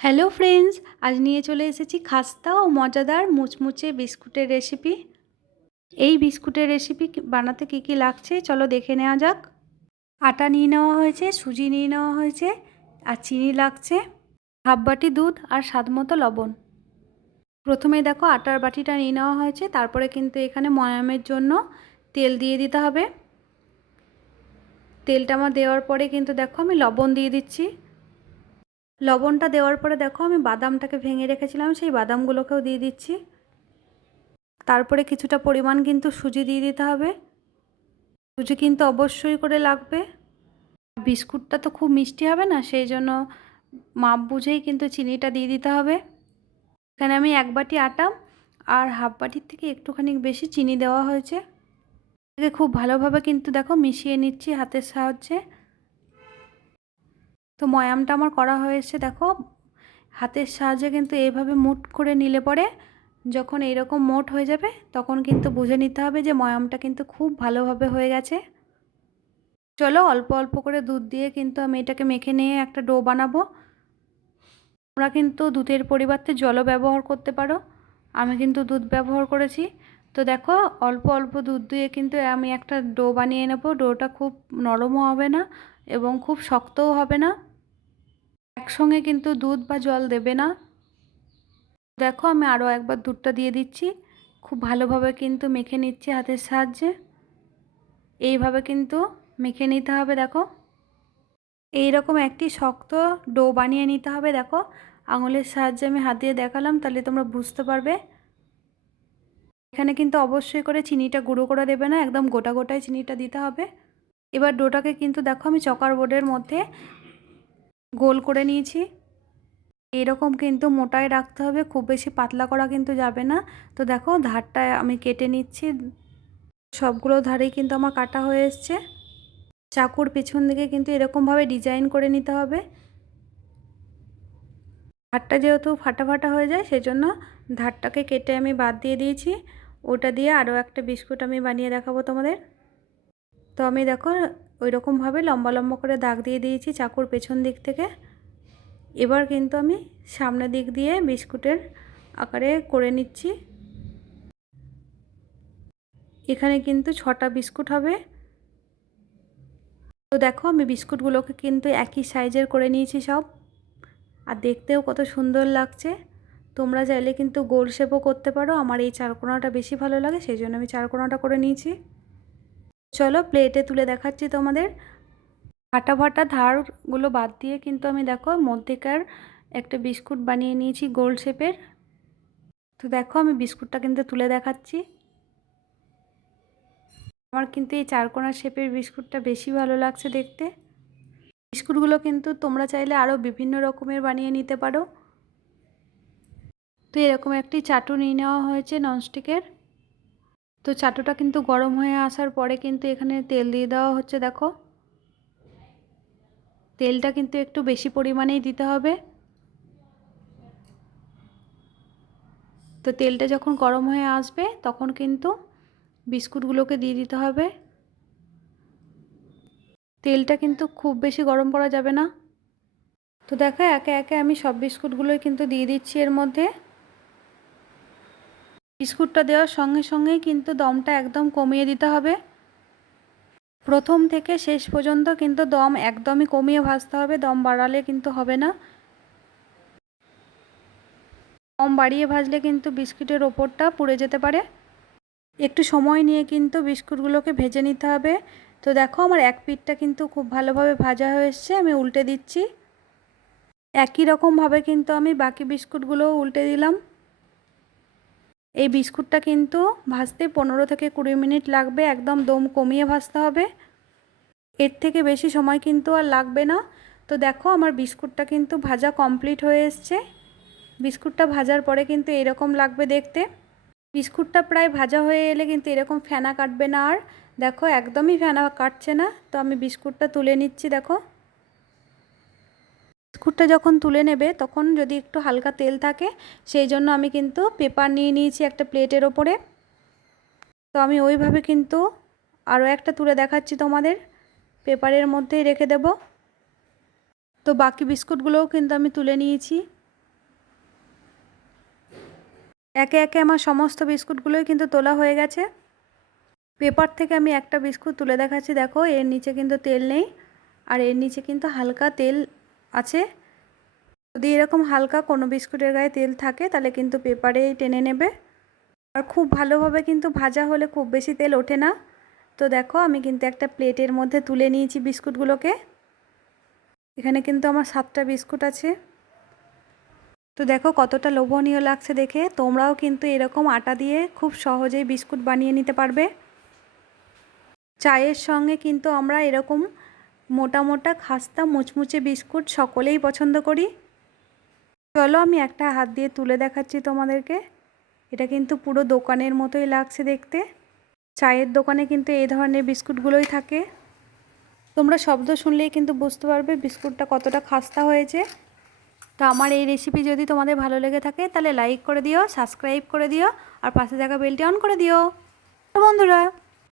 Hello friends আজ নিয়ে চলে এসেছি খাস্তা ও মজাদার মুচমুচে বিস্কুটের রেসিপি এই বিস্কুটের রেসিপি বানাতে কী কী লাগছে চলো দেখে নেওয়া যাক। আটা নিয়ে নেওয়া হয়েছে, সুজি নিয়ে নেওয়া হয়েছে, আর চিনি লাগছে, হাফ বাটি দুধ আর স্বাদ মতো লবণ। প্রথমে দেখো আটার বাটিটা নিয়ে নেওয়া হয়েছে, তারপরে কিন্তু এখানে ময়ামের জন্য তেল দিয়ে দিতে হবে। তেলটা আমার দেওয়ার পরে কিন্তু দেখো আমি লবণ দিয়ে দিচ্ছি। লবণটা দেওয়ার পরে দেখো আমি বাদামটাকে ভেঙে রেখেছিলাম, সেই বাদামগুলোকেও দিয়ে দিচ্ছি। তারপরে কিছুটা পরিমাণ কিন্তু সুজি দিয়ে দিতে হবে। সুজি কিন্তু অবশ্যই করে লাগবে। বিস্কুটটা তো খুব মিষ্টি হবে না, সেই জন্য মাপ বুঝেই কিন্তু চিনিটা দিয়ে দিতে হবে। এখানে আমি এক বাটি আটা আর হাফ বাটির থেকে একটুখানি বেশি চিনি দেওয়া হয়েছে। খুব ভালোভাবে কিন্তু দেখো মিশিয়ে নিচ্ছি হাতের সাহায্যে। তো ময়ামটা আমার করা হয়েছে, দেখো। হাতের সাহায্যে কিন্তু এইভাবে মুট করে নিলে পরে যখন এইরকম মোট হয়ে যাবে, তখন কিন্তু বুঝে নিতে হবে যে ময়ামটা কিন্তু খুব ভালোভাবে হয়ে গেছে। চলো অল্প অল্প করে দুধ দিয়ে কিন্তু আমি এটাকে মেখে নিয়ে একটা ডো বানাবো। তোমরা কিন্তু দুধের পরিবর্তে জলও ব্যবহার করতে পারো। আমি কিন্তু দুধ ব্যবহার করেছি। তো দেখো, অল্প অল্প দুধ দিয়ে কিন্তু আমি একটা ডো বানিয়ে নেব। ডোটা খুব নরমও হবে না এবং খুব শক্তও হবে না। একসঙ্গে কিন্তু দুধ বা জল দেবে না। দেখো আমি আরও একবার দুধটা দিয়ে দিচ্ছি। খুব ভালোভাবে কিন্তু মেখে নিচ্ছি হাতের সাহায্যে। এইভাবে কিন্তু মেখে নিতে হবে, দেখো। এই রকম একটি শক্ত ডো বানিয়ে নিতে হবে, দেখো। আঙুলের সাহায্যে আমি হাত দিয়ে দেখালাম, তাহলে তোমরা বুঝতে পারবে। এখানে কিন্তু অবশ্যই করে চিনিটা গুঁড়ো করে দেবে না, একদম গোটা গোটায় চিনিটা দিতে হবে। এবার ডোটাকে কিন্তু দেখো আমি চকার বোর্ডের মধ্যে গোল করে নিয়েছি। এরকম কিন্তু মোটায় রাখতে হবে, খুব বেশি পাতলা করা কিন্তু যাবে না। তো দেখো, ধারটা আমি কেটে নিচ্ছি। সবগুলো ধারেই কিন্তু আমার কাটা হয়ে এসছে। চাকুর পেছন দিকে কিন্তু এরকমভাবে ডিজাইন করে নিতে হবে। ধারটা যেহেতু ফাটা ফাটা হয়ে যায়, সেজন্য ধারটাকে কেটে আমি বাদ দিয়ে দিয়েছি। ওটা দিয়ে আরও একটা বিস্কুট আমি বানিয়ে দেখাবো তোমাদের। তো আমি দেখো ওই রকমভাবে লম্বা লম্বা করে দাগ দিয়ে দিয়েছি চাকুর পেছন দিক থেকে। এবার কিন্তু আমি সামনের দিক দিয়ে বিস্কুটের আকারে করে নিচ্ছি। এখানে কিন্তু ছটা বিস্কুট হবে। তো দেখো আমি বিস্কুটগুলোকে কিন্তু একই সাইজের করে নিয়েছি সব। আর দেখতেও কত সুন্দর লাগছে। তোমরা চাইলে কিন্তু গোল শেপও করতে পারো। আমার এই চারকোনাটা বেশি ভালো লাগে, সেই জন্য আমি চারকোনাটা করে নিয়েছি। চলো প্লেটে তুলে দেখাচ্ছি তোমাদের। ফাটা ফাটা ধারগুলো বাদ দিয়ে কিন্তু আমি দেখো মধ্যেকার একটা বিস্কুট বানিয়ে নিয়েছি গোল শেপের। তো দেখো আমি বিস্কুটটা কিন্তু তুলে দেখাচ্ছি। আমার কিন্তু এই চারকোনা শেপের বিস্কুটটা বেশি ভালো লাগছে দেখতে। বিস্কুটগুলো কিন্তু তোমরা চাইলে আরও বিভিন্ন রকমের বানিয়ে নিতে পারো। তো এরকম একটি চাটু নিয়ে নেওয়া হয়েছে ননস্টিকের। তো চাটুটা কিন্তু গরম হয়ে আসার পরে কিন্তু এখানে তেল দিয়ে দেওয়া হচ্ছে, দেখো। তেলটা কিন্তু একটু বেশি পরিমাণেই দিতে হবে। তো তেলটা যখন গরম হয়ে আসবে, তখন কিন্তু বিস্কুটগুলোকে দিয়ে দিতে হবে। তেলটা কিন্তু খুব বেশি গরম করা যাবে না। তো দেখো, একে একে আমি সব বিস্কুটগুলোই কিন্তু দিয়ে দিচ্ছি এর মধ্যে। বিস্কুটটা দেওয়ার সঙ্গে সঙ্গেই কিন্তু দমটা একদম কমিয়ে দিতে হবে। প্রথম থেকে শেষ পর্যন্ত কিন্তু দম একদমই কমিয়ে ভাজতে হবে, দম বাড়ালে কিন্তু হবে না। দম বাড়িয়ে ভাজলে কিন্তু বিস্কুটের ওপরটা পুড়ে যেতে পারে। একটু সময় নিয়ে কিন্তু বিস্কুটগুলোকে ভেজে নিতে হবে। তো দেখো আমার এক পিঠটা কিন্তু খুব ভালোভাবে ভাজা হয়ে এসছে, আমি উল্টে দিচ্ছি। একই রকমভাবে কিন্তু আমি বাকি বিস্কুটগুলোও উল্টে দিলাম। এই বিস্কুটটা কিন্তু ভাজতে পনেরো থেকে কুড়ি মিনিট লাগবে, একদম দম কমিয়ে ভাজতে হবে। এর থেকে বেশি সময় কিন্তু আর লাগবে না। তো দেখো আমার বিস্কুটটা কিন্তু ভাজা কমপ্লিট হয়ে এসছে। বিস্কুটটা ভাজার পরে কিন্তু এরকম লাগবে দেখতে। বিস্কুটটা প্রায় ভাজা হয়ে এলে কিন্তু এরকম ফেনা কাটবে না আর। দেখো একদমই ফেনা কাটছে না। তো আমি বিস্কুটটা তুলে নিচ্ছি, দেখো। বিস্কুটটা যখন তুলে নেবে, তখন যদি একটু হালকা তেল থাকে, সেই জন্য আমি কিন্তু পেপার নিয়ে নিয়েছি একটা প্লেটের ওপরে। তো আমি ওইভাবে কিন্তু আরও একটা তুলে দেখাচ্ছি তোমাদের। পেপারের মধ্যেই রেখে দেব। তো বাকি বিস্কুটগুলোও কিন্তু আমি তুলে নিয়েছি। একে একে আমার সমস্ত বিস্কুটগুলোই কিন্তু তোলা হয়ে গেছে। পেপার থেকে আমি একটা বিস্কুট তুলে দেখাচ্ছি, দেখো, এর নিচে কিন্তু তেল নেই। আর এর নিচে কিন্তু হালকা তেল আছে? যদি এরকম হালকা কোনো বিস্কুটের গায়ে তেল থাকে, তাহলে কিন্তু পেপারেই টেনে নেবে। আর খুব ভালোভাবে কিন্তু ভাজা হলে খুব বেশি তেল ওঠে না। তো দেখো, আমি কিন্তু একটা প্লেটের মধ্যে তুলে নিয়েছি বিস্কুটগুলোকে। এখানে কিন্তু আমার সাতটা বিস্কুট আছে। তো দেখো, কতটা লোভনীয় লাগছে দেখে। তোমরাও কিন্তু এরকম আটা দিয়ে খুব সহজেই বিস্কুট বানিয়ে নিতে পারবে। চায়ের সঙ্গে কিন্তু আমরা এরকম মোটা মোটা খাস্তা, মুচমুচে বিস্কুট সকলেই পছন্দ করি। চলো আমি একটা হাত দিয়ে তুলে দেখাচ্ছি তোমাদেরকে। এটা কিন্তু পুরো দোকানের মতোই লাগছে দেখতে। চায়ের দোকানে কিন্তু এই ধরনের বিস্কুটগুলোই থাকে। তোমরা শব্দ শুনলেই কিন্তু বুঝতে পারবে বিস্কুটটা কতটা খাস্তা হয়েছে। তো আমার এই রেসিপি যদি তোমাদের ভালো লেগে থাকে তাহলে লাইক করে দিও সাবস্ক্রাইব করে দিও, আর পাশে থাকা বেলটি অন করে দিও। বন্ধুরা